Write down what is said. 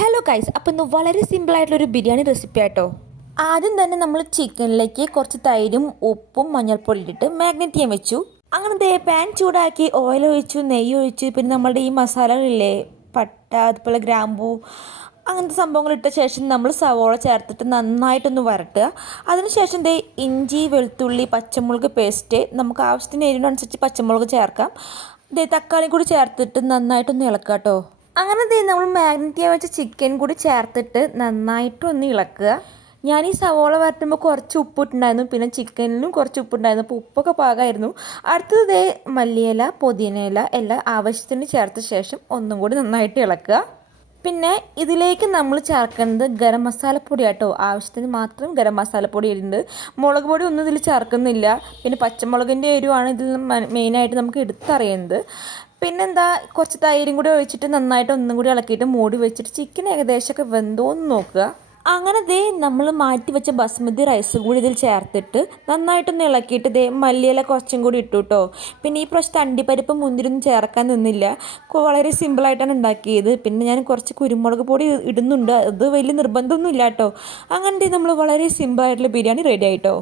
Hello guys, അപ്പോൾ ഇന്ന് വളരെ സിമ്പിളായിട്ടുള്ളൊരു ബിരിയാണി റെസിപ്പി ആട്ടോ. ആദ്യം തന്നെ നമ്മൾ ചിക്കനിലേക്ക് കുറച്ച് തൈരും ഉപ്പും മഞ്ഞൾപ്പൊടി ഇട്ടിട്ട് മാഗ്നേറ്റ് ചെയ്യാൻ വെച്ചു. അങ്ങനെ പാൻ ചൂടാക്കി ഓയിൽ ഒഴിച്ചു, നെയ്യ് ഒഴിച്ചു, പിന്നെ നമ്മളുടെ ഈ മസാലകളില്ലേ, പട്ട, അതുപോലെ ഗ്രാമ്പൂ, അങ്ങനത്തെ സംഭവങ്ങൾ ഇട്ട ശേഷം നമ്മൾ സവോള ചേർത്തിട്ട് നന്നായിട്ടൊന്ന് വരട്ടുക. അതിനുശേഷം ഇഞ്ചി, വെളുത്തുള്ളി, പച്ചമുളക് പേസ്റ്റ്, നമുക്ക് ആവശ്യത്തിന് എരിവിനനുസരിച്ച് പച്ചമുളക് ചേർക്കാം. തക്കാളി കൂടി ചേർത്തിട്ട് നന്നായിട്ടൊന്ന് ഇളക്കുക കേട്ടോ. അങ്ങനെ നമ്മൾ മാഗ്നേറ്റ് ചെയ്യാൻ വെച്ച ചിക്കൻ കൂടി ചേർത്തിട്ട് നന്നായിട്ടൊന്ന് ഇളക്കുക. ഞാൻ ഈ സവോള വരട്ടുമ്പോൾ കുറച്ച് ഉപ്പിട്ടുണ്ടായിരുന്നു, പിന്നെ ചിക്കനിലും കുറച്ച് ഉപ്പുണ്ടായിരുന്നു, അപ്പോൾ ഉപ്പൊക്കെ പാകമായിരുന്നു. അടുത്തത് മല്ലിയില, പുതിനയില എല്ലാം ആവശ്യത്തിന് ചേർത്ത ശേഷം ഒന്നും കൂടി നന്നായിട്ട് ഇളക്കുക. പിന്നെ ഇതിലേക്ക് നമ്മൾ ചേർക്കുന്നത് ഗരം മസാലപ്പൊടി ആട്ടോ. ആവശ്യത്തിന് മാത്രം ഗരം മസാലപ്പൊടി ഇടുന്നുണ്ട്. മുളക് പൊടി ഒന്നും ഇതിൽ ചേർക്കുന്നില്ല. പിന്നെ പച്ചമുളകിൻ്റെ എരിവാണ് ഇതിൽ മെയിനായിട്ട് നമുക്ക് എടുത്തറിയുന്നത്. പിന്നെന്താ, കുറച്ച് തൈരും കൂടി ഒഴിച്ചിട്ട് നന്നായിട്ട് ഒന്നും കൂടി ഇളക്കിയിട്ട് മൂടി വെച്ചിട്ട് ചിക്കൻ ഏകദേശമൊക്കെ വെന്തോന്ന് നോക്കുക. അങ്ങനെ നമ്മൾ മാറ്റി വെച്ച ബസ്മതി റൈസ് കൂടി ഇതിൽ ചേർത്തിട്ട് നന്നായിട്ടൊന്ന് ഇളക്കിയിട്ട് മല്ലിയില കുറച്ചും കൂടി ഇട്ടു കേട്ടോ. പിന്നെ ഈ പ്രാവശ്യത്തെ അണ്ടിപ്പരിപ്പ് മുന്തിരിയൊന്നും ചേർക്കാൻ നിന്നില്ല. വളരെ സിമ്പിളായിട്ടാണ് ഉണ്ടാക്കിയത്. പിന്നെ ഞാൻ കുറച്ച് കുരുമുളക് പൊടി ഇടുന്നുണ്ട്, അത് വലിയ നിർബന്ധമൊന്നും ഇല്ല കേട്ടോ. അങ്ങനെ നമ്മൾ വളരെ സിമ്പിളായിട്ടുള്ള ബിരിയാണി റെഡി ആയിട്ടോ.